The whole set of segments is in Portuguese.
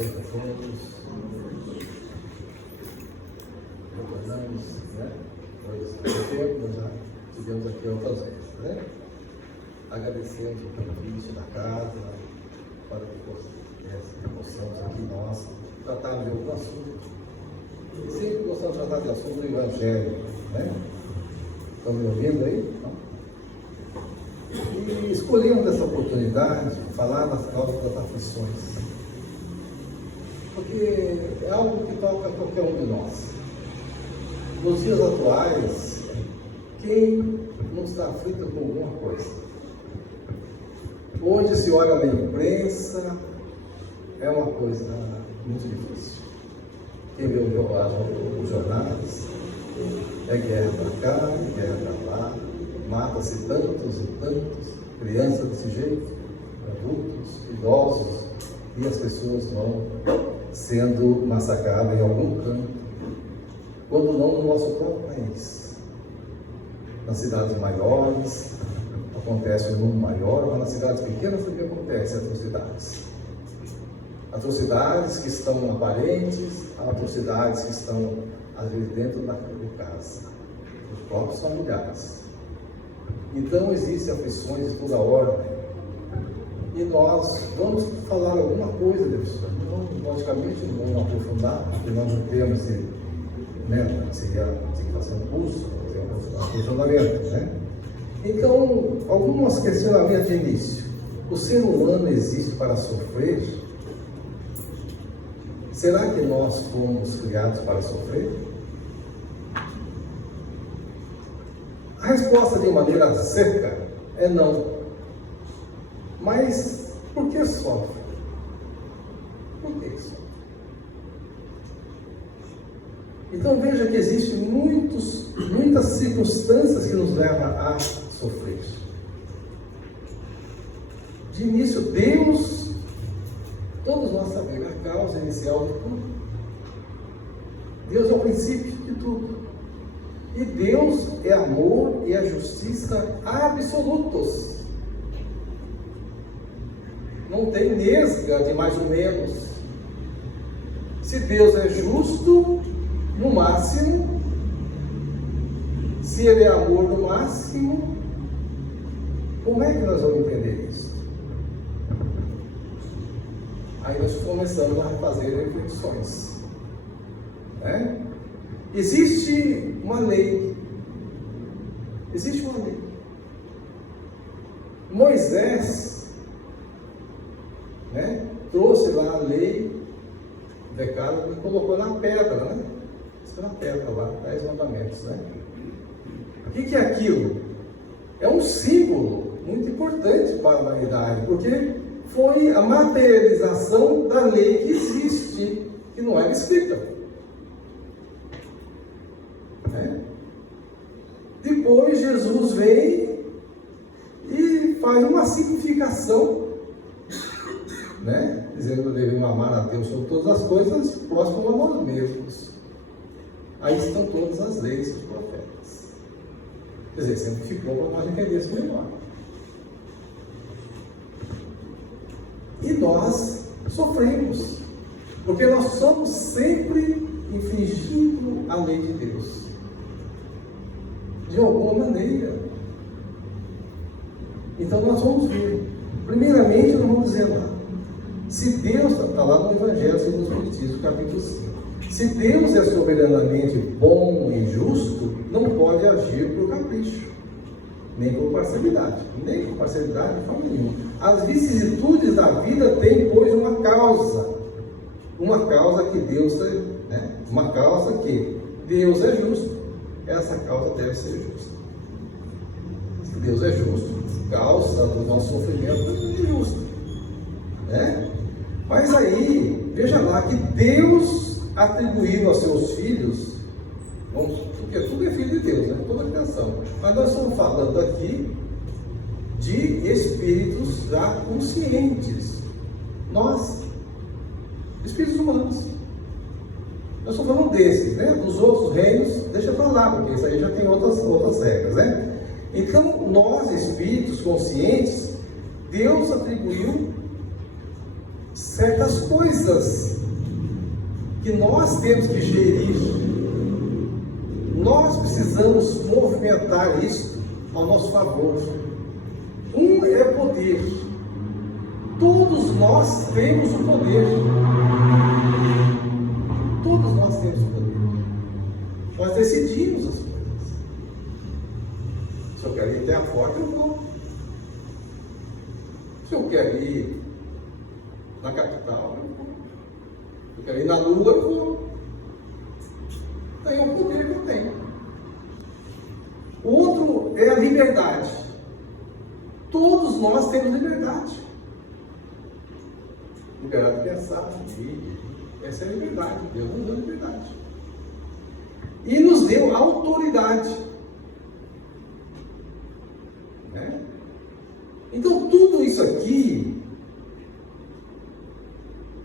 noite a todos. Retornamos, né? Pois há tempo nós já estivemos aqui outras vezes, né? Agradecemos o convite da casa, para que possamos aqui nós tratar de algum assunto. E sempre gostamos de tratar de assunto do Evangelho, né? Estão me ouvindo aí? Não? E escolhemos essa oportunidade de falar das causas das aflições, porque é algo que toca a qualquer um de nós. Nos dias atuais, quem não está aflito com alguma coisa? Hoje se olha na imprensa, é uma coisa muito difícil. Quem vê os jornais, é guerra para cá, guerra para lá, mata-se tantos e tantos, crianças desse jeito, adultos, idosos, e as pessoas vão sendo massacradas em algum canto, quando não no nosso próprio país. Nas cidades maiores, acontece um número maior, mas nas cidades pequenas também acontecem atrocidades. Atrocidades que estão aparentes, atrocidades que estão, às vezes, dentro de casa, os próprios familiares. Então, existem aflições de toda ordem. E nós vamos falar alguma coisa disso. Não, logicamente, não vamos aprofundar, porque nós não temos seria fazer um curso, fazer um aprofundamento, né? Então, alguns questionamentos de início. O ser humano existe para sofrer? Será que nós fomos criados para sofrer? A resposta de maneira seca é não. Mas por que sofre? Por que sofre? Então veja que existem muitas circunstâncias que nos levam a sofrer. De início, Deus, todos nós sabemos, a causa inicial de tudo. Deus é o princípio de tudo. E Deus é amor e a justiça absolutos. Não tem nesga de mais ou menos. Se Deus é justo, no máximo, se Ele é amor no máximo, como é que nós vamos entender isso? Aí nós começamos a fazer reflexões, né? Existe uma lei. Moisés, né, trouxe lá a lei, o decálogo, e colocou na pedra, né? Isso na pedra lá, 10 mandamentos, né? O que é aquilo? É um símbolo muito importante para a humanidade, porque foi a materialização da lei que existe, que não era escrita. Depois Jesus vem e faz uma simplificação, né? Dizendo que devemos amar a Deus sobre todas as coisas, próximo a nós mesmos. Aí estão todas as leis dos profetas. Quer dizer, simplificou para nós entendermos melhor. E nós sofremos, porque nós somos sempre infringindo a lei de Deus. De alguma maneira. Então nós vamos ver. Primeiramente, nós vamos dizer lá. Se Deus, está lá no Evangelho segundo o Espiritismo, capítulo 5. Se Deus é soberanamente bom e justo, não pode agir por capricho, nem por parcialidade. Nem por parcialidade de forma nenhuma. As vicissitudes da vida têm, pois, uma causa. Uma causa que Deus, né? Uma causa que Deus é justo. Essa causa deve ser justa. Se Deus é justo, a causa do nosso sofrimento é justa, né? Mas aí, veja lá que Deus atribuiu aos seus filhos, porque tudo é filho de Deus, né? Toda a criação. Mas nós estamos falando aqui de espíritos já conscientes. Nós, espíritos humanos. Eu estou falando desses, né? Dos outros reinos, deixa para lá, porque isso aí já tem outras regras, né? Então, nós, espíritos conscientes, Deus atribuiu certas coisas que nós temos que gerir. Nós precisamos movimentar isso ao nosso favor. Um é poder. Todos nós temos o poder. Todos nós temos o poder. Nós decidimos as coisas. Se eu quero ir até a porta, eu vou. Se eu quero ir na capital, eu vou. Se eu quero ir na lua, eu vou. É o poder que eu tenho. O outro é a liberdade. Todos nós temos liberdade. Liberdade de pensar, de ir. Essa é a liberdade. Deus nos deu liberdade. E nos deu autoridade. Né? Então, tudo isso aqui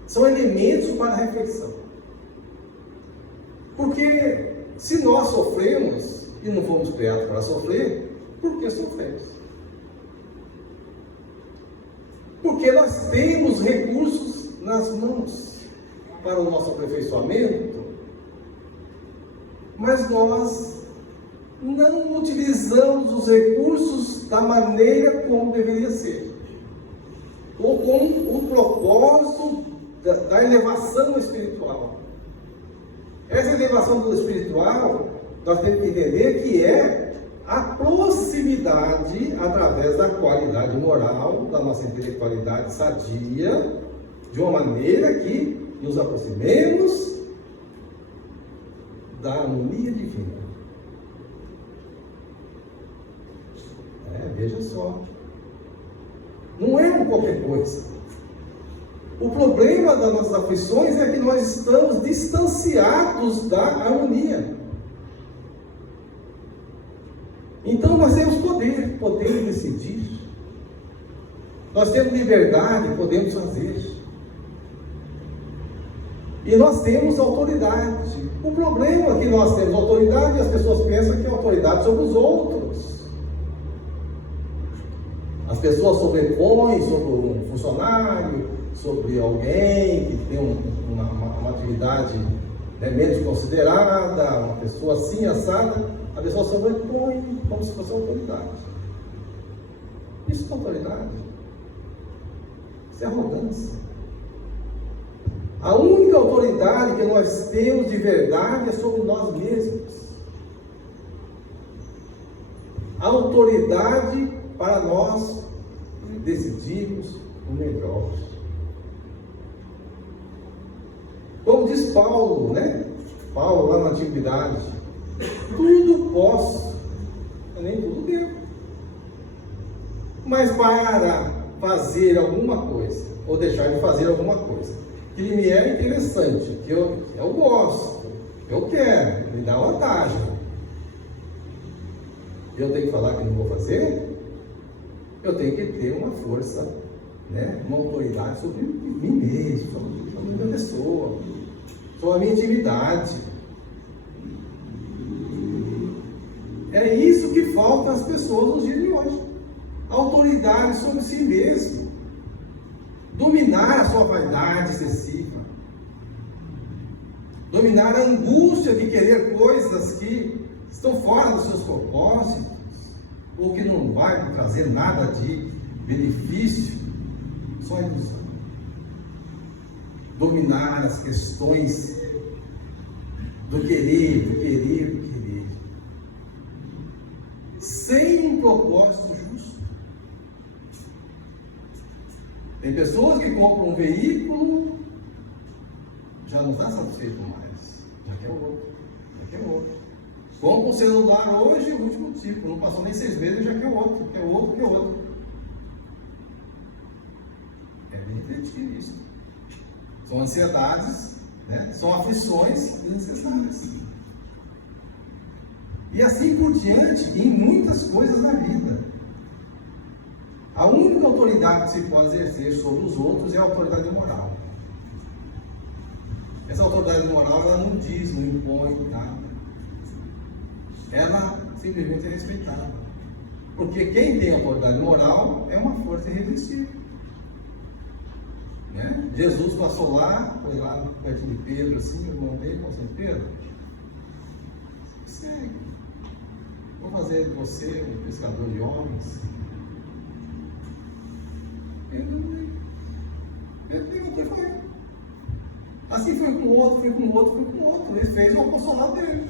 são elementos para a reflexão. Porque se nós sofremos e não fomos criados para sofrer, por que sofremos? Porque nós temos recursos nas mãos para o nosso aperfeiçoamento, mas nós não utilizamos os recursos da maneira como deveria ser, ou com o propósito da elevação espiritual. Essa elevação do espiritual, nós temos que entender que é a proximidade através da qualidade moral, da nossa intelectualidade sadia, de uma maneira que nos aproximemos da harmonia divina. Veja só. Não é um qualquer coisa. O problema das nossas aflições é que nós estamos distanciados da harmonia. Então nós temos poder, podemos decidir. Nós temos liberdade, podemos fazer. E nós temos autoridade. O problema é que nós temos autoridade e as pessoas pensam que é autoridade sobre os outros. As pessoas sobrepõem sobre um funcionário, sobre alguém que tem uma atividade menos considerada, uma pessoa assim, assada, a pessoa sobrepõe como se fosse autoridade. Isso é autoridade. Isso é arrogância. A única autoridade que nós temos de verdade é sobre nós mesmos. A autoridade para nós decidirmos o melhor. Como diz Paulo, né? Paulo lá na antiguidade, tudo posso, nem tudo devo. Mas para fazer alguma coisa, ou deixar de fazer alguma coisa, que me é interessante, que eu gosto, eu quero, me dá vantagem, eu tenho que falar que não vou fazer, eu tenho que ter uma força, né? Uma autoridade sobre mim mesmo, sobre a minha pessoa, sobre a minha intimidade. É isso que falta às pessoas nos dias de hoje. Autoridade sobre si mesmo. Dominar a sua vaidade excessiva. Dominar a angústia de querer coisas que estão fora dos seus propósitos, ou que não vai trazer nada de benefício, só ilusão. Dominar as questões do querer, sem um propósito justo. Tem pessoas que compram um veículo, já não está satisfeito mais, já quer outro. Compra um celular hoje, o último tipo, não passou nem 6 meses, já quer outro. É bem refletir isso. São ansiedades, né? São aflições desnecessárias. E assim por diante, em muitas coisas na vida. A única autoridade que se pode exercer sobre os outros é a autoridade moral. Essa autoridade moral, ela não diz, não impõe nada. Ela simplesmente é respeitada. Porque quem tem autoridade moral é uma força irresistível. Né? Jesus passou lá, foi lá perto de Pedro, assim, o irmão dele falou assim: Pedro, segue, vou fazer de você um pescador de homens. Pedro perguntou e foi. Assim foi com o outro, foi com o outro, foi com o outro. Ele fez o apostolado dele.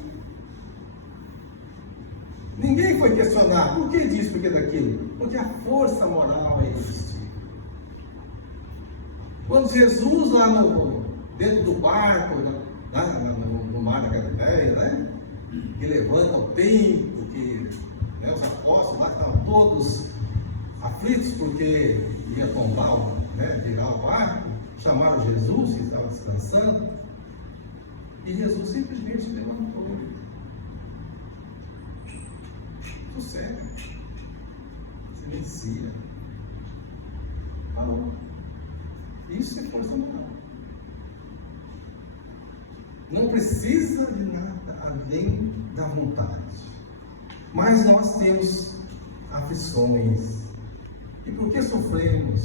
Ninguém foi questionar por que disso, por que daquilo. Porque a força moral existe. Quando Jesus lá dentro do barco, no mar da Galileia, né? Que levanta o tempo, que né, os apóstolos lá estavam todos aflitos porque ia tombar, né, virar o barco, chamaram Jesus, que estava descansando, e Jesus simplesmente levantou. Sossega, silencia, parou. Isso é força moral. Não precisa de nada além da vontade. Mas nós temos aflições. E por que sofremos?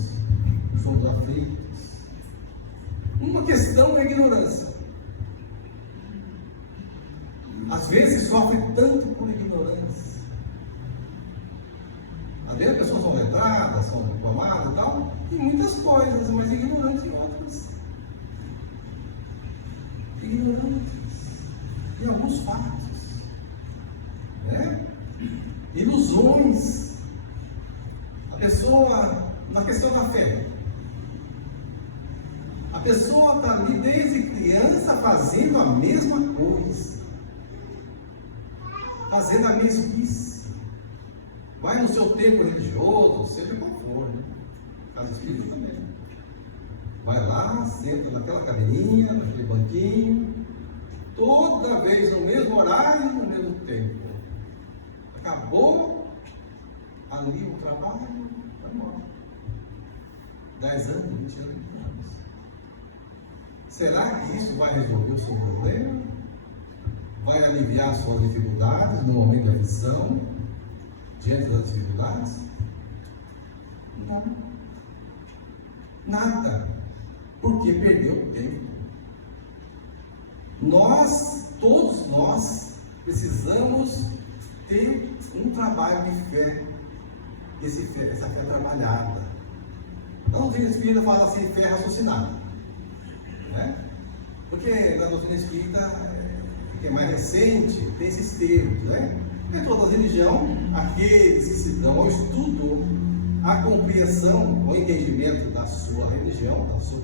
Somos aflitos. Uma questão da ignorância. Às vezes sofre tanto por ignorância. Às vezes as pessoas são letradas, são formadas e tal, em muitas coisas, mas ignorantes em outras. Ignorantes em alguns fatos, né? Ilusões. A pessoa, na questão da fé, a pessoa está ali desde criança fazendo a mesma coisa, fazendo a mesmice. Vai no seu tempo religioso, seja qual for, né? Casa espírita também. Vai lá, senta naquela cadeirinha, naquele banquinho, toda vez no mesmo horário, no mesmo tempo. Acabou ali o trabalho, vai embora. 10 anos, 20 anos. Será que isso vai resolver o seu problema? Vai aliviar as suas dificuldades no momento da aflição, diante das dificuldades? Não. Nada. Porque perdeu tempo. Todos nós, precisamos ter um trabalho de fé. Essa fé trabalhada. Na doutrina espírita fala assim, fé raciocinada. Né? Porque na doutrina espírita, que é mais recente, tem esses termos, né? Em toda a religião, aqueles que se dão ao estudo, à compreensão, ao entendimento da sua religião, do seu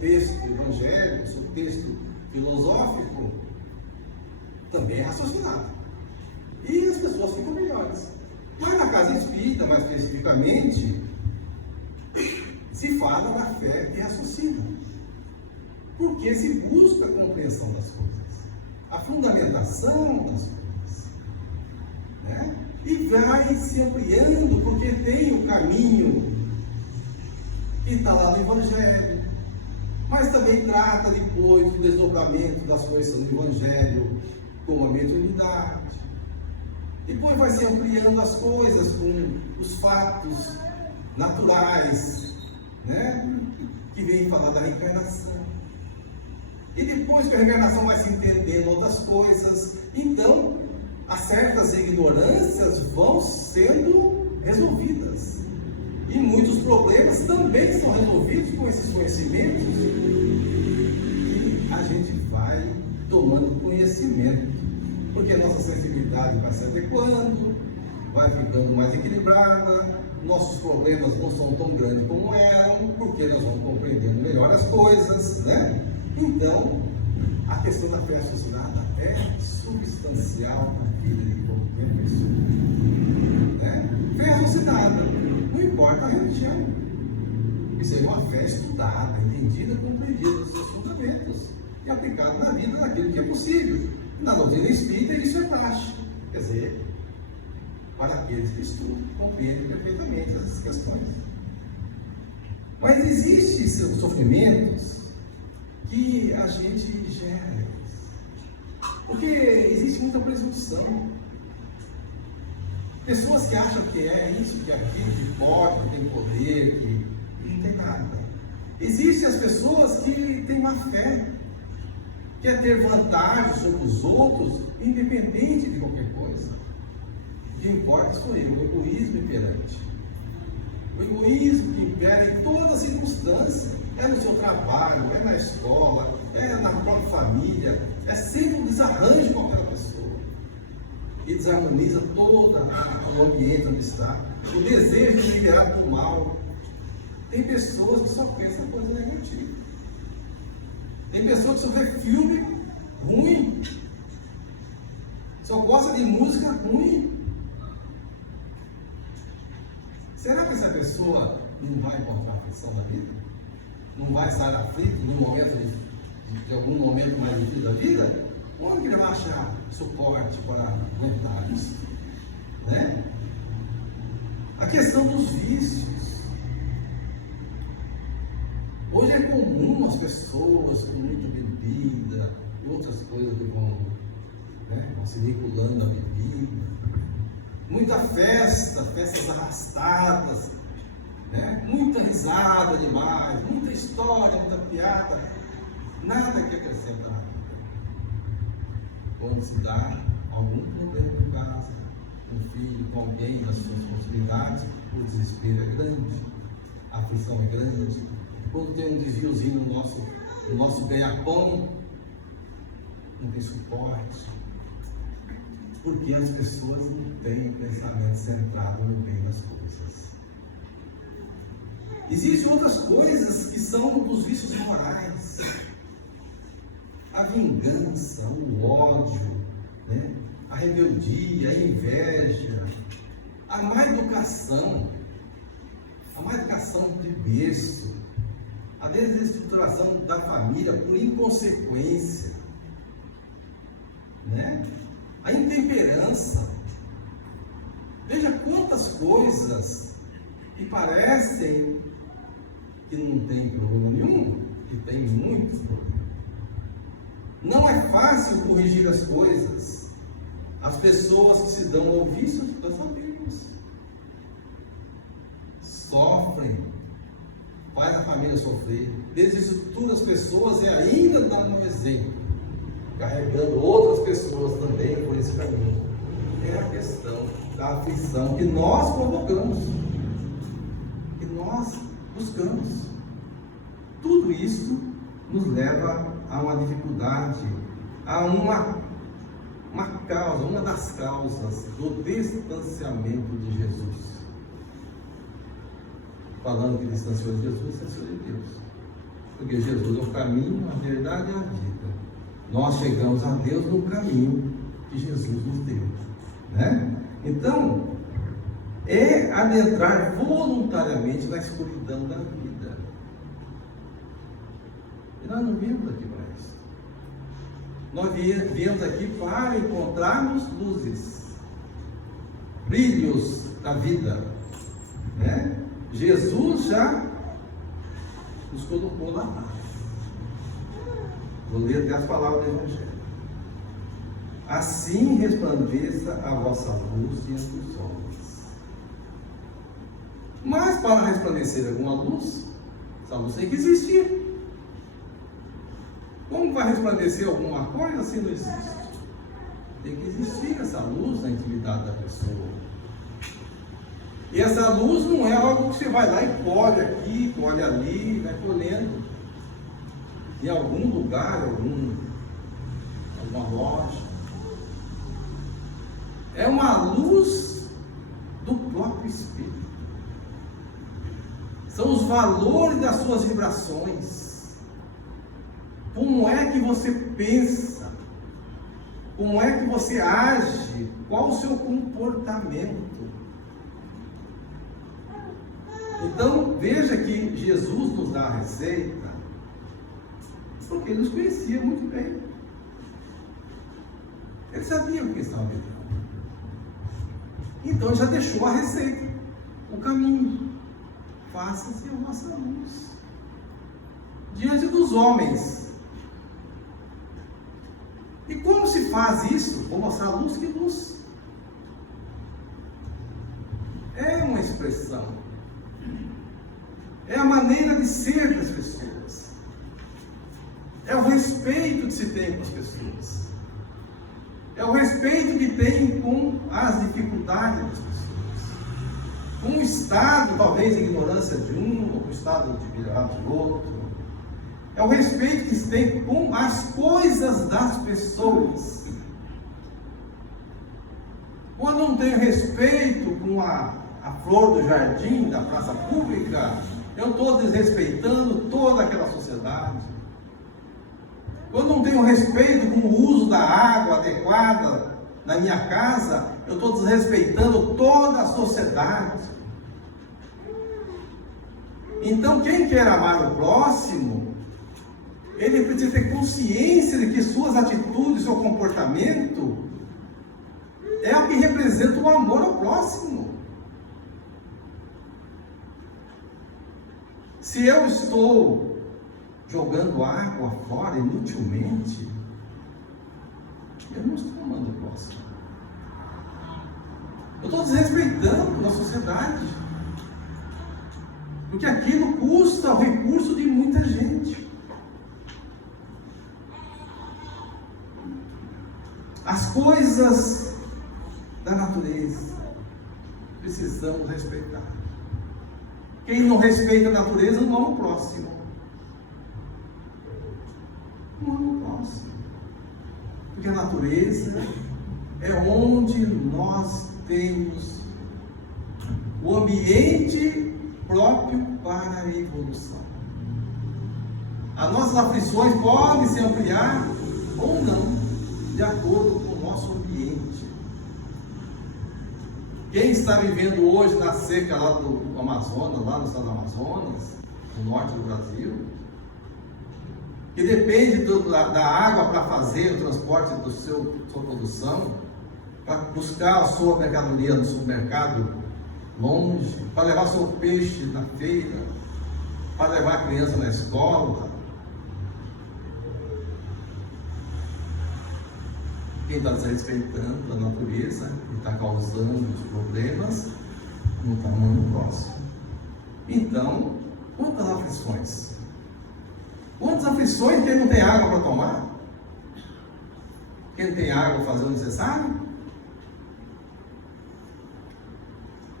texto evangélico, seu texto filosófico, também é raciocinado. E as pessoas ficam melhores. Mas na casa espírita, mais especificamente, se fala da fé que raciocina. Porque se busca a compreensão das coisas, a fundamentação das coisas, né? E vai se ampliando, porque tem o caminho que está lá no Evangelho, mas também trata depois do desdobramento das coisas do Evangelho, como a mediunidade. Depois vai se ampliando as coisas com os fatos naturais, né? Que vem falar da reencarnação. E depois que a reencarnação vai se entendendo outras coisas, então as certas ignorâncias vão sendo resolvidas. E muitos problemas também são resolvidos com esses conhecimentos. E a gente vai tomando conhecimento. Porque a nossa sensibilidade vai se adequando, vai ficando mais equilibrada, nossos problemas não são tão grandes como eram, porque nós vamos compreendendo melhor as coisas, né? Então, a questão da fé raciocinada é substancial na vida de qualquer pessoa, né? Fé raciocinada, não importa a religião. Isso é uma fé estudada, entendida, compreendida nos seus fundamentos e aplicada na vida naquilo que é possível. Na doutrina espírita isso é prático, quer dizer, para aqueles que estudam, compreendem perfeitamente essas questões. Mas existem sofrimentos que a gente gera, porque existe muita presunção. Pessoas que acham que é isso, que é aquilo, que pode, que tem poder, que não tem nada. Existem as pessoas que têm má fé, quer ter vantagem sobre os outros, independente de qualquer coisa. O que importa sou eu, o egoísmo imperante. O egoísmo que impera em toda circunstância, é no seu trabalho, é na escola, é na própria família, é sempre um desarranjo com aquela pessoa. E desarmoniza todo o ambiente onde está. O desejo de liberar do mal. Tem pessoas que só pensam em coisa negativa. Tem pessoas que só vê filme ruim. Só gosta de música ruim. Será que essa pessoa não vai encontrar aflição na vida? Não vai sair aflito de algum momento mais difícil da vida? Onde que ele vai achar suporte para aguentar isso? Né? A questão dos vícios. Hoje é comum as pessoas com muita bebida e outras coisas que vão se vinculando à bebida. Muita festa, festas arrastadas, muita risada demais, muita história, muita piada, nada que acrescenta na vida. Quando se dá algum problema em casa, um filho, com alguém das suas possibilidades, o desespero é grande, a aflição é grande. Quando tem um desviozinho no nosso ganha-pão, não tem suporte. Porque as pessoas não têm pensamento centrado no bem das coisas. Existem outras coisas que são dos vícios morais. A vingança, o ódio, a rebeldia, a inveja, a má educação de berço, a desestruturação da família por inconsequência, a intemperança. Veja quantas coisas que parecem que não tem problema nenhum, que tem muitos problemas. Não é fácil corrigir as coisas. As pessoas que se dão ao vício, nós sabemos, sofrem, faz a família sofrer, desestrutura as pessoas e ainda dá um exemplo, carregando outras pessoas também por esse caminho. É a questão da aflição que nós provocamos, que nós buscamos. Tudo isso nos leva a uma dificuldade, a uma causa, uma das causas do distanciamento de Jesus. Falando que distanciou de Jesus, distanciou de Deus. Porque Jesus é o caminho, a verdade e a vida. Nós chegamos a Deus no caminho que Jesus nos deu. Então, é adentrar voluntariamente na escuridão da vida. E nós não viemos aqui para isso. Nós viemos aqui para encontrarmos luzes, brilhos da vida. Jesus já nos colocou lá atrás. Vou ler até as palavras do Evangelho. Assim resplandeça a vossa luz diante dos homens. Mas para resplandecer alguma luz, essa luz tem que existir. Como vai resplandecer alguma coisa se não existe? Tem que existir essa luz na intimidade da pessoa. E essa luz não é algo que você vai lá e colhe aqui, colhe ali, vai colhendo em algum lugar, alguma loja. É uma luz do próprio Espírito. São os valores das suas vibrações. Como é que você pensa? Como é que você age? Qual o seu comportamento? Então, veja que Jesus nos dá a receita, porque ele nos conhecia muito bem. Ele sabia o que estava vivendo. Então, ele já deixou a receita, o caminho. Faça-se a vossa luz diante dos homens. E como se faz isso? Vou mostrar a luz que luz. É uma expressão. é a maneira de ser das pessoas, é o respeito que se tem com as pessoas, é o respeito que tem com as dificuldades das pessoas, com o estado, talvez, de ignorância de um, ou com o estado de virado de outro. É o respeito que se tem com as coisas das pessoas. Quando não tenho respeito com a flor do jardim, da praça pública, eu estou desrespeitando toda aquela sociedade. Quando não tenho respeito com o uso da água adequada na minha casa, eu estou desrespeitando toda a sociedade. Então, quem quer amar o próximo, ele precisa ter consciência de que suas atitudes, seu comportamento, é o que representa o amor ao próximo. Se eu estou jogando água fora inutilmente, eu não estou amando o próximo. Eu estou desrespeitando a sociedade. Porque aquilo custa o recurso de muita gente. As coisas da natureza precisamos respeitar. Quem não respeita a natureza não ama o próximo. Não ama o próximo. Porque a natureza é onde nós temos o ambiente próprio para a evolução. As nossas aflições podem se ampliar ou não, de acordo com o nosso ambiente. Quem está vivendo hoje na seca lá do Amazonas, lá no estado do Amazonas, no norte do Brasil, que depende da água para fazer o transporte da sua produção, para buscar a sua mercadoria no supermercado longe, para levar seu peixe na feira, para levar a criança na escola. Quem está desrespeitando a natureza e está causando os problemas, não está amando o próximo. Então, quantas aflições? Quantas aflições quem não tem água para tomar? Quem não tem água para fazer o necessário?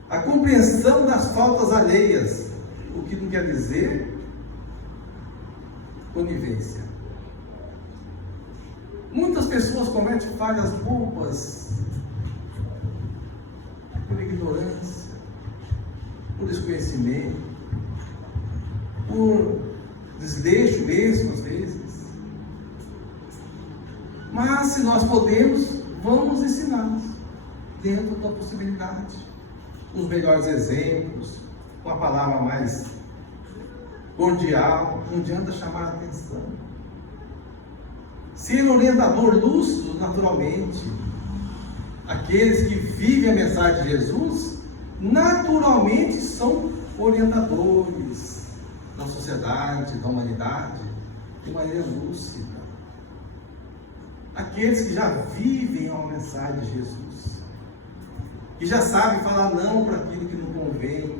A compreensão das faltas alheias, o que não quer dizer conivência. Muitas pessoas cometem falhas bobas por ignorância, por desconhecimento, por desleixo mesmo, às vezes. Mas se nós podemos, vamos ensiná-los dentro da possibilidade, com os melhores exemplos, com a palavra mais cordial, não adianta chamar a atenção. Ser orientador lúcido, naturalmente, aqueles que vivem a mensagem de Jesus, naturalmente são orientadores da sociedade, da humanidade, de maneira lúcida. Aqueles que já vivem a mensagem de Jesus, que já sabem falar não para aquilo que não convém,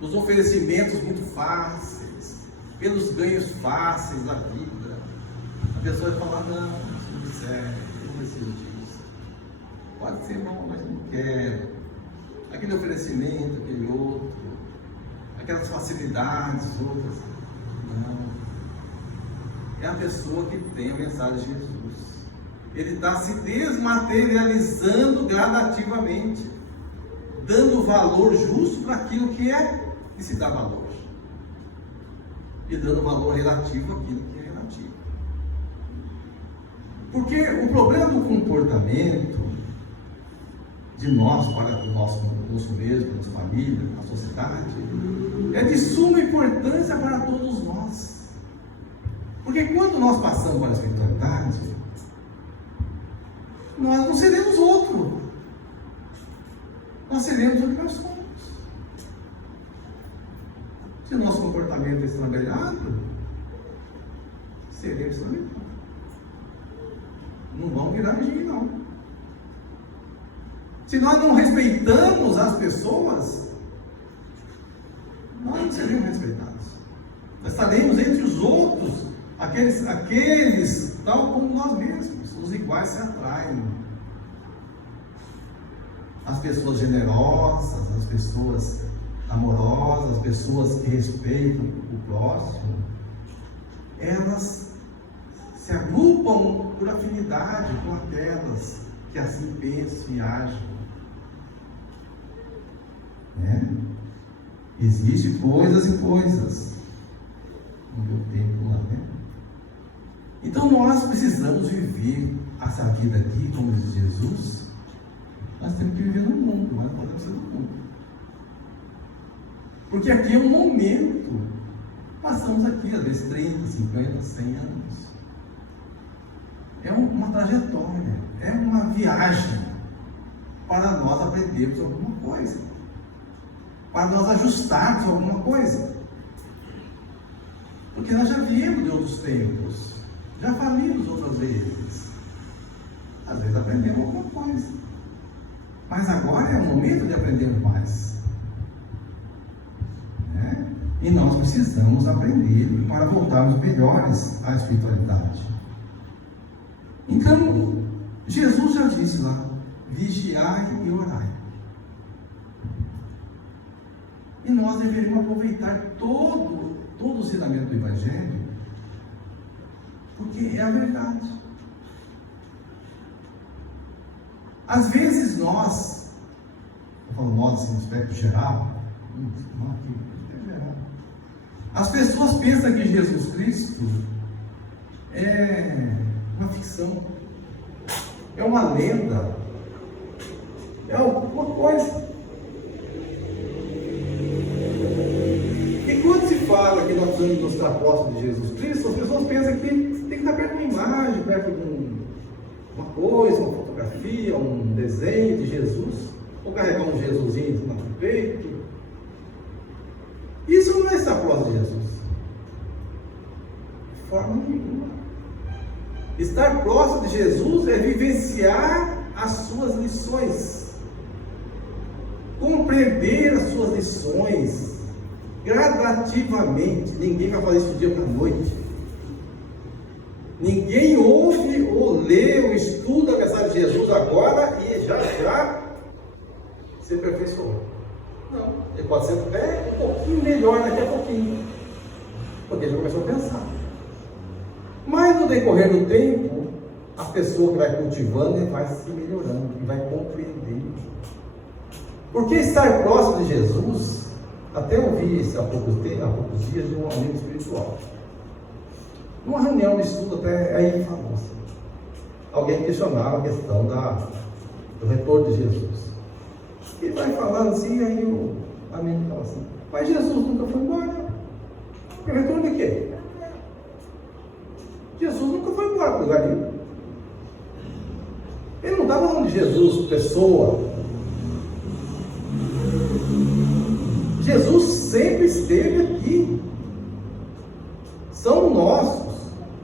os oferecimentos muito fáceis, pelos ganhos fáceis da vida. A pessoa vai falar, não disser, eu não preciso disso. Pode ser bom, mas não quero. Aquele oferecimento, aquele outro, aquelas facilidades, outras. Não. É a pessoa que tem a mensagem de Jesus. Ele está se desmaterializando gradativamente, dando valor justo para aquilo que é que se dá valor. E dando valor relativo àquilo que é relativo. Porque o problema do comportamento de nós para o nosso mesmo, nossa família, a sociedade, é de suma importância para todos nós. Porque quando nós passamos para a espiritualidade, nós não seremos outro. Nós seremos o que nós somos. Se o nosso comportamento é estrambelhado, seremos estrambelhados. Não vão virar agir, não. Se nós não respeitamos as pessoas, nós não seremos respeitados. Nós estaremos entre os outros, aqueles tal como nós mesmos, os iguais se atraem. As pessoas generosas, as pessoas amorosas, as pessoas que respeitam o próximo, elas se agrupam por afinidade com aquelas que assim pensam e agem. Existem coisas e coisas no meu tempo lá, né? Então nós precisamos viver essa vida aqui, como diz Jesus. Nós temos que viver no mundo, mas não podemos ser no mundo. Porque aqui é um momento. Passamos aqui, às vezes, 30, 50, 100 anos. É uma trajetória, é uma viagem para nós aprendermos alguma coisa, para nós ajustarmos alguma coisa. Porque nós já viemos de outros tempos, já falimos outras vezes. Às vezes aprendemos alguma coisa, mas agora é o momento de aprendermos mais. E nós precisamos aprender para voltarmos melhores à espiritualidade. Então, Jesus já disse lá: vigiai e orai. E nós deveríamos aproveitar todo o ensinamento do Evangelho, porque é a verdade. Às vezes nós, eu falo nós assim, no aspecto geral, as pessoas pensam que Jesus Cristo é uma ficção, é uma lenda, é alguma coisa. E quando se fala que nós precisamos mostrar apóstolos de Jesus Cristo, as pessoas pensam que tem que estar perto de uma imagem, perto de uma coisa, uma fotografia, um desenho de Jesus, ou carregar um Jesusinho no peito. Isso não é estar próximo de Jesus, de forma nenhuma. Estar próximo de Jesus é vivenciar as suas lições, compreender as suas lições gradativamente. Ninguém vai fazer isso do dia para a noite. Ninguém ouve ou lê ou estuda a mensagem de Jesus agora e já se aperfeiçoou. Não, ele pode ser até um pouquinho melhor daqui a pouquinho, porque ele já começou a pensar. Mas no decorrer do tempo, a pessoa que vai cultivando vai se melhorando e vai compreendendo. Porque estar próximo de Jesus, até eu vi isso há poucos dias de um amigo espiritual. Numa reunião de estudo, até aí ele falou assim, alguém questionava a questão do retorno de Jesus. E vai falando assim, aí o amigo fala assim: mas Jesus nunca foi embora. O retorno de quê? Jesus nunca foi embora para o lugar nenhum. Ele não estava falando de Jesus, pessoa. Jesus sempre esteve aqui. São nós,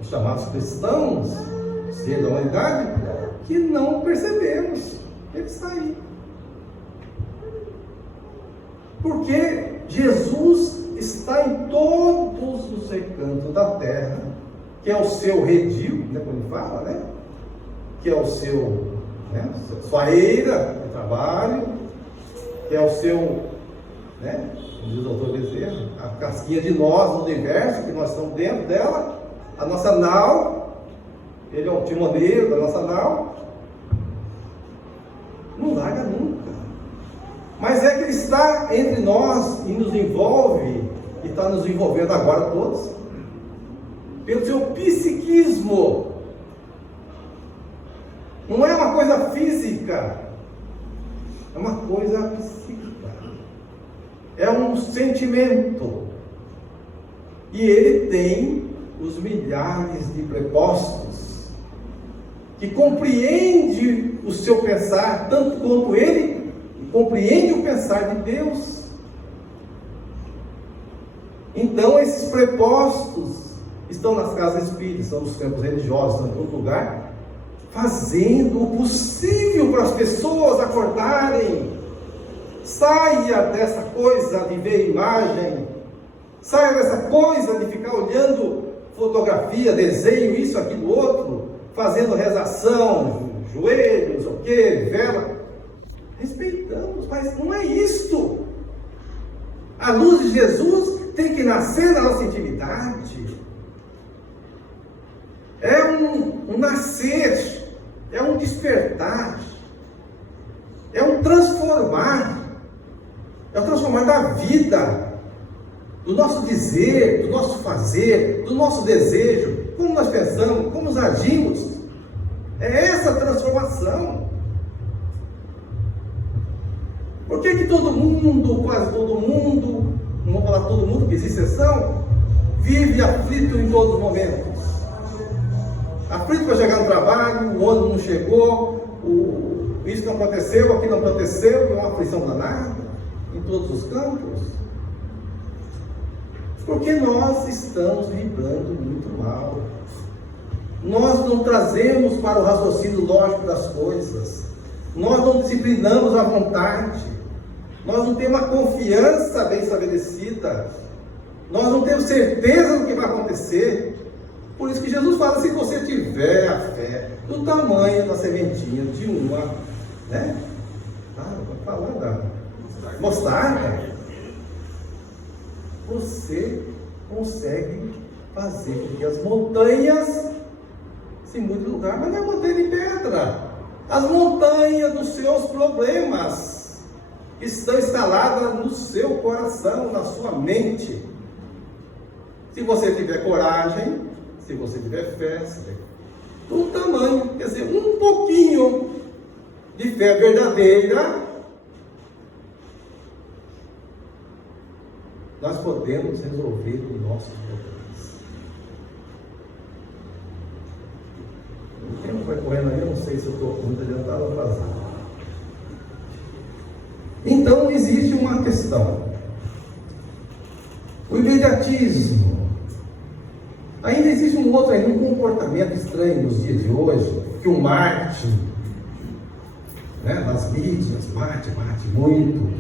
os chamados cristãos, ser da humanidade, que não percebemos. Ele está aí. Porque Jesus está em todos os recantos da terra, que é o seu redil, né, como ele fala, né? Que é o seu, né, sua eira de trabalho, que é o seu, né, como diz o doutor Bezerra, a casquinha de nós no universo, que nós estamos dentro dela, a nossa nau, ele é o timoneiro da nossa nau, não larga nunca. Mas é que ele está entre nós e nos envolve, e está nos envolvendo agora todos, pelo seu psiquismo. Não é uma coisa física, é uma coisa psíquica, é um sentimento. E ele tem os milhares de prepostos, que compreende o seu pensar, tanto quanto ele compreende o pensar de Deus. Então esses prepostos estão nas casas espíritas, estão nos campos religiosos, estão em todo lugar, fazendo o possível para as pessoas acordarem. Saia dessa coisa de ver imagem, Saia dessa coisa de ficar olhando fotografia, desenho, isso, aquilo, outro, fazendo rezação, joelho, não sei o quê, vela. Respeitamos, mas não é isto. A luz de Jesus tem que nascer na nossa intimidade. É um nascer, é um despertar, é um transformar da vida, do nosso dizer, do nosso fazer, do nosso desejo, como nós pensamos, como nós agimos. É essa transformação. Por que todo mundo, quase todo mundo, não vou falar todo mundo, que existe exceção, vive aflito em todos os momentos? Aflito para chegar no trabalho, o ônibus não chegou, isso não aconteceu, aquilo não aconteceu, é uma aflição danada em todos os campos. Porque nós estamos vibrando muito mal. Nós não trazemos para o raciocínio lógico das coisas. Nós não disciplinamos a vontade. Nós não temos uma confiança bem estabelecida. Nós não temos certeza do que vai acontecer. Por isso que Jesus fala, se você tiver a fé do tamanho da sementinha de uma, né? Vou falar da mostarda, você consegue fazer com que as montanhas se mudem de lugar, mas não é montanha de pedra. As montanhas dos seus problemas estão instaladas no seu coração, na sua mente. Se você tiver coragem, se você tiver fé, um tamanho, quer dizer, um pouquinho de fé verdadeira, nós podemos resolver os nossos problemas. O tempo vai correndo aí, eu não sei se eu estou muito adiantado ou atrasado. Então, existe uma questão. O imediatismo. Ainda existe um comportamento estranho nos dias de hoje, que o marketing, né, nas mídias, bate muito,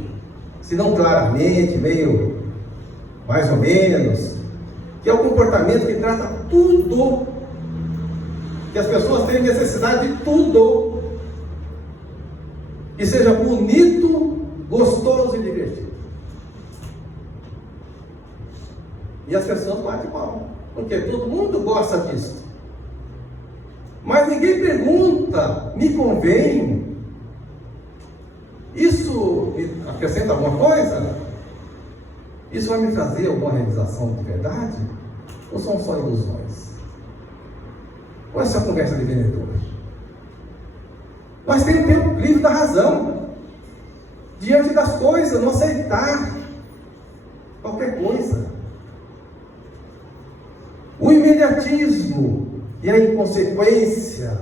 se não claramente, meio mais ou menos, que é o comportamento que trata tudo, que as pessoas têm necessidade de tudo, que seja bonito, gostoso e divertido. E as pessoas batem mal, porque todo mundo gosta disso. Mas ninguém pergunta, me convém? Isso me acrescenta alguma coisa? Isso vai me trazer alguma realização de verdade? Ou são só ilusões? Ou essa conversa de vendedor? Nós temos que ter o livre da razão diante das coisas, não aceitar qualquer coisa. O imediatismo e a inconsequência.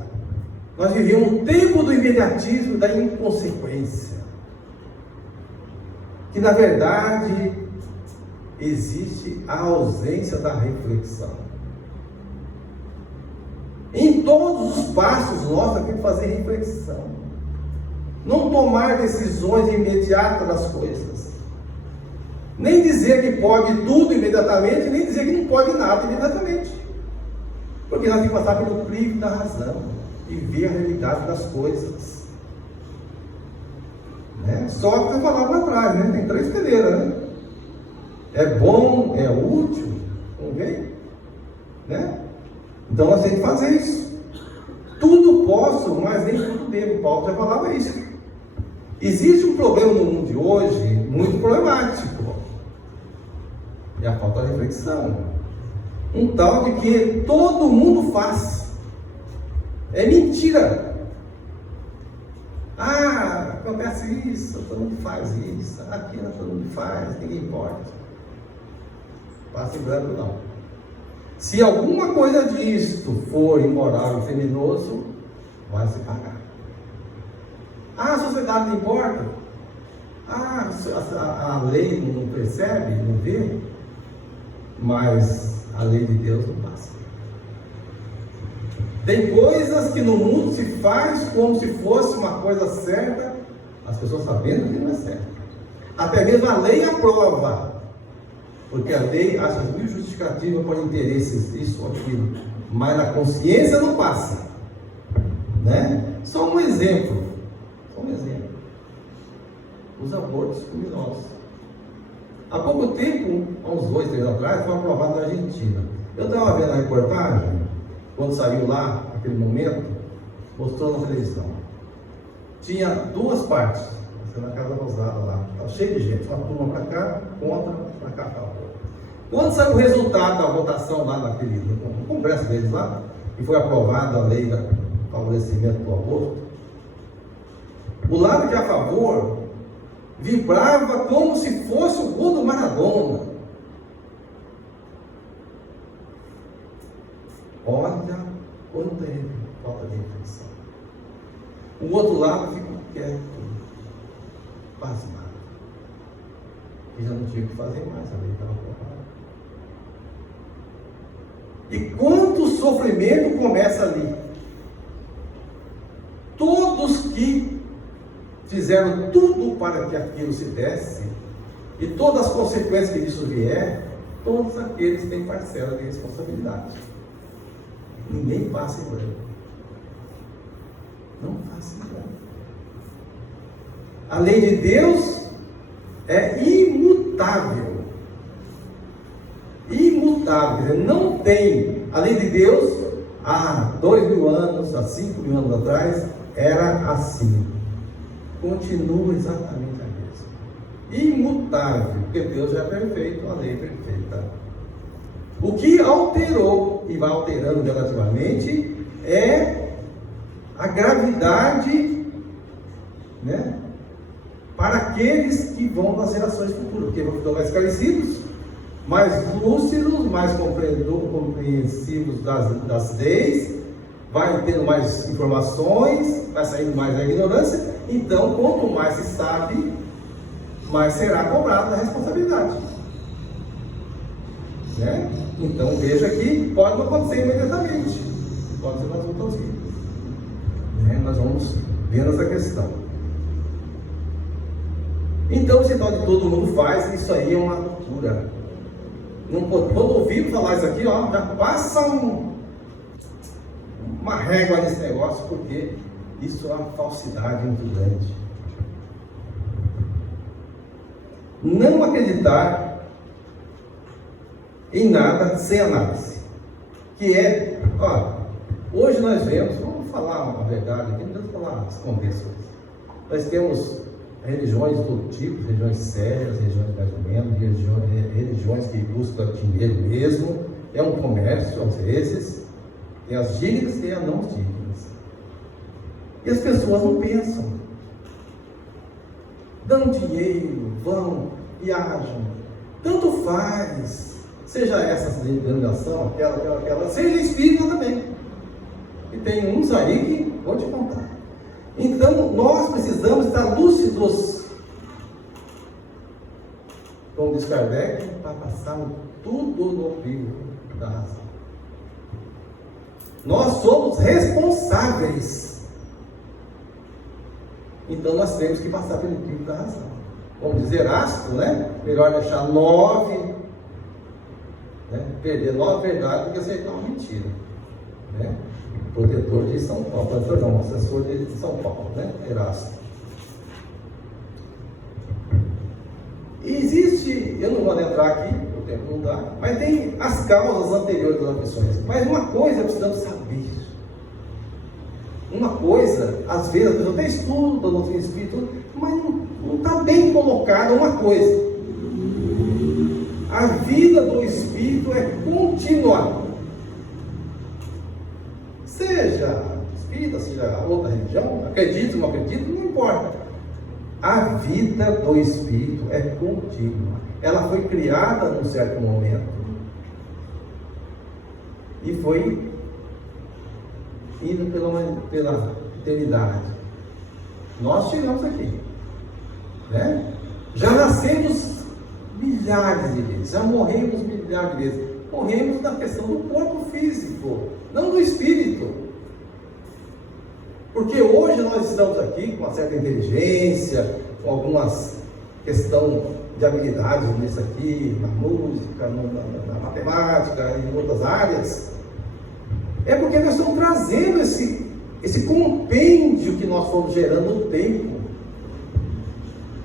Nós vivemos um tempo do imediatismo e da inconsequência. Que na verdade existe a ausência da reflexão. Em todos os passos nós temos que fazer reflexão. Não tomar decisões imediatas das coisas. Nem dizer que pode tudo imediatamente, nem dizer que não pode nada imediatamente. Porque nós temos que passar pelo crivo da razão e ver a realidade das coisas. Né? Só que eu falava lá atrás, né? Tem 3 peneiras, né? É bom, é útil, convém, né? Então nós temos que fazer isso. Tudo posso, mas nem tudo devo. Paulo já falava isso. Existe um problema no mundo de hoje, muito problemático. É a falta de reflexão. Um tal de que todo mundo faz. É mentira. Ah, acontece isso, todo mundo faz isso. Aquilo todo mundo faz, ninguém pode. Passe em branco não. Se alguma coisa disto for imoral e criminoso, vai se pagar. Ah, a sociedade não importa? Ah, a lei não percebe, não vê? Mas a lei de Deus não passa. Tem coisas que no mundo se faz como se fosse uma coisa certa, as pessoas sabendo que não é certo. Até mesmo a lei aprova. Porque a lei acha mil justificativas por interesses, isso ou aquilo, mas na consciência não passa, né? Só um exemplo, os abortos criminosos. Há pouco tempo, há uns 2, 3 anos atrás, foi aprovado na Argentina. Eu estava vendo a reportagem, quando saiu lá, naquele momento, mostrou na televisão. Tinha 2 partes, na Casa Rosada lá, estava cheio de gente, uma turma para cá, contra, para cá, para lá. Quando saiu o resultado da votação lá no congresso deles lá, e foi aprovada a lei do favorecimento do aborto, o lado que é a favor vibrava como se fosse o gol do Maradona. Olha quanta falta de reflexão. O outro lado ficou quieto, pasmado, e já não tinha o que fazer mais, a lei estava aprovada. E quanto sofrimento começa ali? Todos que fizeram tudo para que aquilo se desse, e todas as consequências que disso vier, todos aqueles têm parcela de responsabilidade. Ninguém passa em branco. Não passa em branco. A lei de Deus é imutável. Imutável, quer dizer, não tem. A lei de Deus, há 2.000 anos, há 5.000 anos atrás, era assim. Continua exatamente a mesma. Imutável, porque Deus já é perfeito, a lei é perfeita. O que alterou e vai alterando gradativamente é a gravidade, né, para aqueles que vão nas gerações futuras, porque vão ficando mais esclarecidos, mais lúcidos, mais compreensivos das leis, vai tendo mais informações, vai saindo mais da ignorância. Então, quanto mais se sabe, mais será cobrado a responsabilidade, né? Então, veja que pode não acontecer imediatamente, pode ser nas outras vidas, né? Nós vamos vendo essa questão. Então, esse tal de todo mundo faz, isso aí é uma loucura. Quando ouvir falar isso aqui, ó, já passa uma régua nesse negócio, porque isso é uma falsidade muito grande. Não acreditar em nada sem análise. Que é, ó, hoje nós vemos, vamos falar a verdade aqui, não vamos falar as conversas. Nós temos religiões de todo tipo, religiões sérias, religiões mais ou menos, religiões que buscam dinheiro mesmo, é um comércio às vezes, tem as dignas e as não dignas. E as pessoas não pensam, dão dinheiro, vão, viajam, tanto faz, seja essa denominação, aquela, seja espírita também. E tem uns aí que vou te contar. Então, nós precisamos estar lúcidos, como diz Kardec, para passar tudo no crivo da razão. Nós somos responsáveis. Então, nós temos que passar pelo crivo da razão. Como diz Erasto, né? Melhor deixar 9, né? Perder 9 verdades do que aceitar uma mentira, né? Protetor de São Paulo, não, assessor de São Paulo, né? Erasto. E existe, eu não vou adentrar aqui, o tempo não dá, mas tem as causas anteriores das aflições. Mas uma coisa precisamos saber. Uma coisa, às vezes, a pessoa até estuda, não tem espírito, mas não está bem colocada uma coisa. A vida do espírito é contínua. Seja espírita, seja outra religião, acredito, não acredito, não importa. A vida do espírito é contínua. Ela foi criada num certo momento e foi indo pela eternidade. Nós chegamos aqui, né? Já nascemos milhares de vezes, já morremos milhares de vezes. Morremos na questão do corpo físico, não do espírito. Porque hoje nós estamos aqui com uma certa inteligência, com algumas questões de habilidades nisso aqui, na música, na matemática e em outras áreas, é porque nós estamos trazendo esse compêndio que nós fomos gerando no tempo.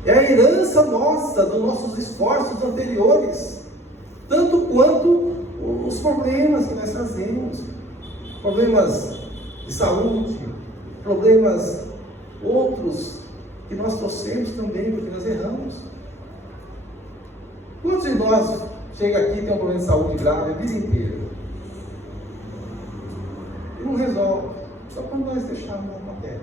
É a herança nossa, dos nossos esforços anteriores, tanto quanto os problemas que nós trazemos, problemas de saúde, problemas outros que nós trouxemos também, porque nós erramos. Quantos de nós chega aqui e tem um problema de saúde grave a vida inteira? E não resolve, só quando nós deixarmos a matéria.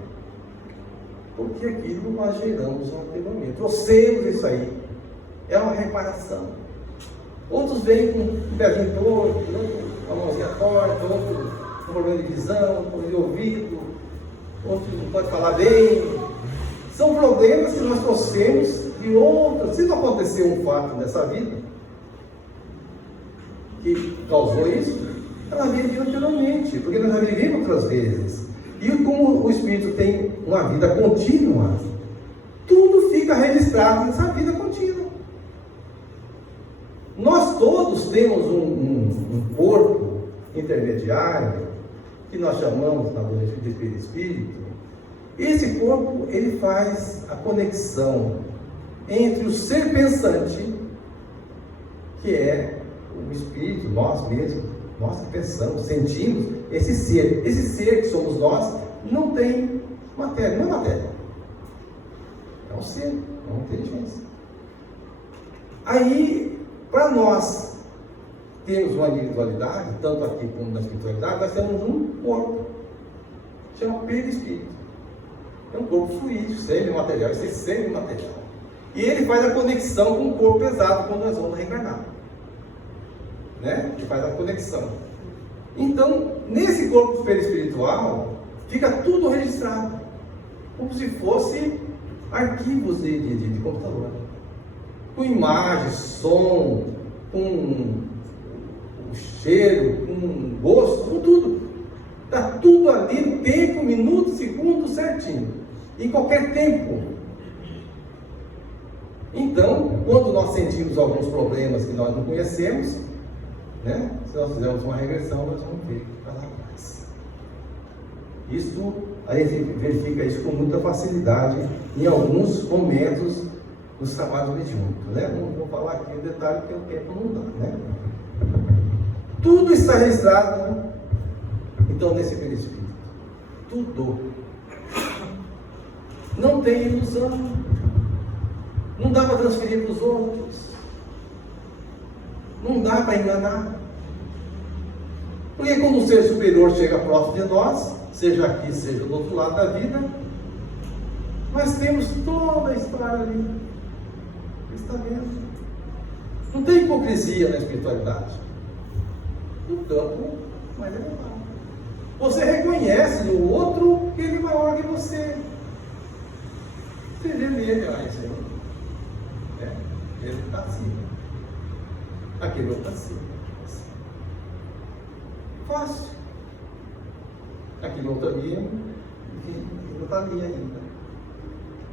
Porque aquilo nós geramos anteriormente. Trouxemos isso aí. É uma reparação. Outros vêm com um pezinho torto, com a mãozinha torta, outro com problema de visão, problema de ouvido, outro não pode falar bem. São problemas que nós trouxemos de outras. Se não aconteceu um fato nessa vida que causou isso, ela veio anteriormente, porque nós já vivemos outras vezes. E como o Espírito tem uma vida contínua, tudo fica registrado nessa vida contínua. Nós todos temos um corpo intermediário, que nós chamamos na doutrina de perispírito. Esse corpo, ele faz a conexão entre o ser pensante, que é o espírito, nós mesmos, nós que pensamos, sentimos, esse ser que somos nós, não tem matéria, não é matéria, é um ser, é uma inteligência. Aí, para nós termos uma individualidade, tanto aqui como na espiritualidade, nós temos um corpo, chama perispírito. É um corpo fluido, semi-material, esse é semi-material. E ele faz a conexão com o corpo pesado quando nós vamos reencarnar. Né? Ele faz a conexão. Então, nesse corpo perispiritual, fica tudo registrado, como se fosse arquivos de computador, com imagem, som, com cheiro, com gosto, com tudo. Está tudo ali, tempo, minuto, segundo, certinho, em qualquer tempo. Então, quando nós sentimos alguns problemas que nós não conhecemos, né? Se nós fizermos uma regressão, nós vamos ver para lá atrás. Isso, a gente verifica isso com muita facilidade em alguns momentos dos trabalhos mediúnicos, né? Não vou falar aqui o detalhe porque o tempo não dá, né? Tudo está registrado, então, nesse perispírito. Tudo. Não tem ilusão. Não dá para transferir para os outros. Não dá para enganar. Porque quando um ser superior chega próximo de nós, seja aqui, seja do outro lado da vida, nós temos toda a história ali. Você está vendo? Não tem hipocrisia na espiritualidade. No campo mais elevado. Você reconhece no outro que ele é maior que você. Você vê nele, esse ele está acima. Aquele outro está acima. Fácil. Aquele outro ali, ele não está ali ainda.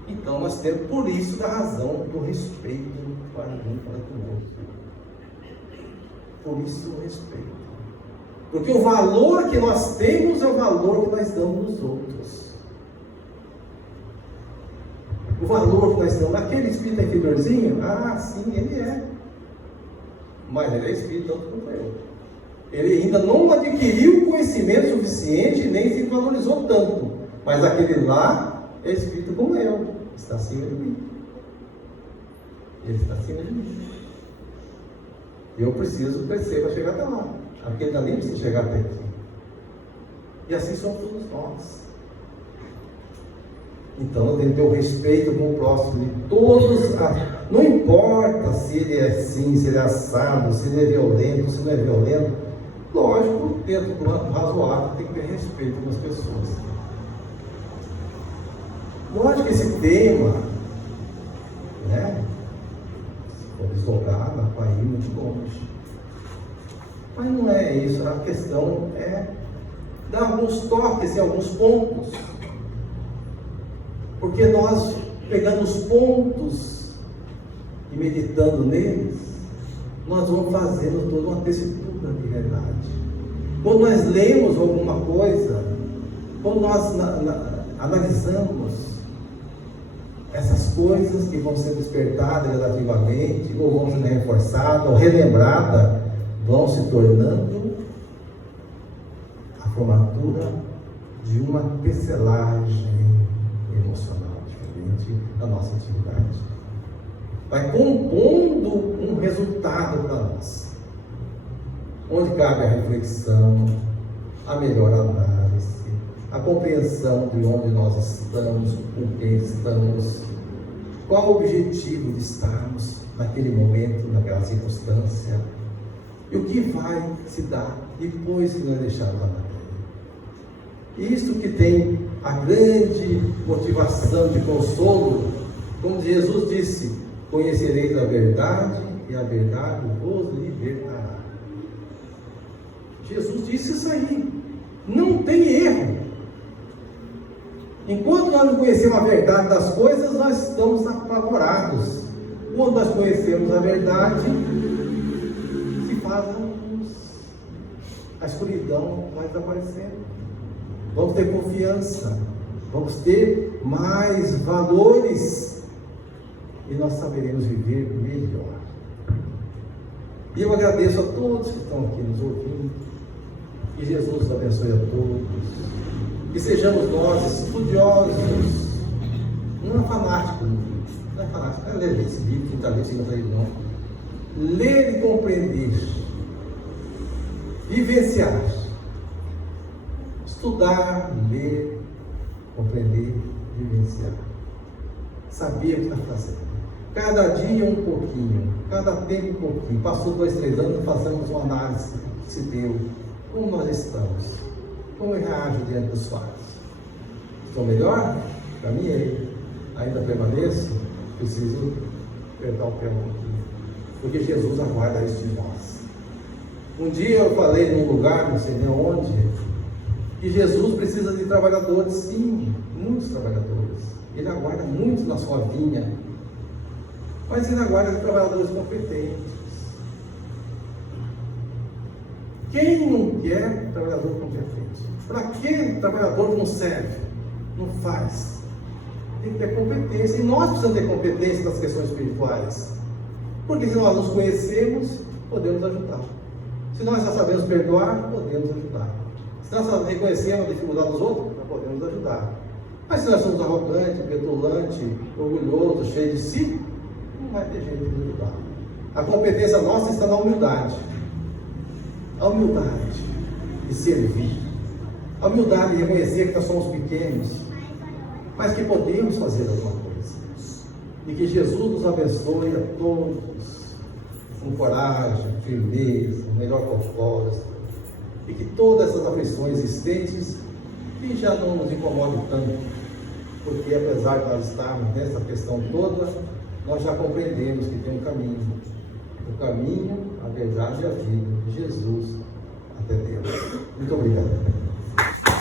Então nós temos, por isso, da razão do respeito para um para o outro. Por isso o respeito. Porque o valor que nós temos é o valor que nós damos nos outros. O valor que nós damos. Aquele espírito inferiorzinho, sim, ele é. Mas ele é espírito tanto quanto eu. Ele ainda não adquiriu conhecimento suficiente, nem se valorizou tanto. Mas aquele lá é espírito como eu. Está acima de mim. Ele está acima de mim. Eu preciso crescer para chegar até lá. Aquele ali precisa chegar até aqui. E assim somos todos nós. Então eu tenho que ter o respeito com o próximo de todos. Não importa se ele é assim, se ele é assado, se ele é violento, se não é violento. Lógico, dentro do razoável tem que ter respeito com as pessoas. Lógico que esse tema, né? Se for desdobrar, dá para ir muito longe. Mas não é isso, a questão é dar alguns toques em alguns pontos. Porque nós pegando os pontos e meditando neles, nós vamos fazendo toda uma tessitura de verdade. Quando nós lemos alguma coisa, quando nós analisamos essas coisas que vão ser despertadas gradativamente, ou vão sendo reforçadas, ou relembradas, vão se tornando a formatura de uma tecelagem emocional diferente da nossa atividade. Vai compondo um resultado para nós, onde cabe a reflexão, a melhor análise, a compreensão de onde nós estamos, com quem estamos, qual o objetivo de estarmos naquele momento, naquela circunstância, e o que vai se dar depois que nós deixarmos a matéria. Isto que tem a grande motivação de consolo, como Jesus disse: conhecereis a verdade e a verdade vos libertará. Jesus disse isso aí, não tem erro. Enquanto nós não conhecemos a verdade das coisas, nós estamos apavorados. Quando nós conhecemos a verdade, se faz a luz, a escuridão vai desaparecendo. Vamos ter confiança, vamos ter mais valores e nós saberemos viver melhor. E eu agradeço a todos que estão aqui nos ouvindo. Que Jesus nos abençoe a todos. Que sejamos nós estudiosos, não é fanático, não é ler esse livro, que está ali, não. Ler e compreender, vivenciar, estudar, ler, compreender, vivenciar, saber o que está fazendo. Cada dia um pouquinho, cada tempo um pouquinho. Passou 2, 3 anos, fazemos uma análise que se deu. Como nós estamos? Como eu reajo diante dos fatos? Estou melhor? Caminhei. Ainda permaneço? Preciso apertar o pé um pouquinho. Porque Jesus aguarda isso de nós. Um dia eu falei num lugar, não sei nem onde, que Jesus precisa de trabalhadores, sim, muitos trabalhadores. Ele aguarda muito na sua vinha. Mas ele aguarda de trabalhadores competentes. Quem não quer trabalhador competente? Para que trabalhador não serve? Não faz? Tem que ter competência. E nós precisamos ter competência nas questões espirituais. Porque se nós nos conhecemos, podemos ajudar. Se nós já sabemos perdoar, podemos ajudar. Se nós reconhecemos a dificuldade dos outros, nós podemos ajudar. Mas se nós somos arrogantes, petulantes, orgulhosos, cheios de si, não vai ter jeito de ajudar. A competência nossa está na humildade. A humildade de servir. A humildade de reconhecer que nós somos pequenos, mas que podemos fazer alguma coisa. E que Jesus nos abençoe a todos, com coragem, firmeza, melhor propósito. E que todas essas aflições existentes, que já não nos incomodem tanto, porque apesar de nós estarmos nessa questão toda, nós já compreendemos que tem um caminho. O caminho, a verdade e a vida de Jesus até Deus. Muito obrigado.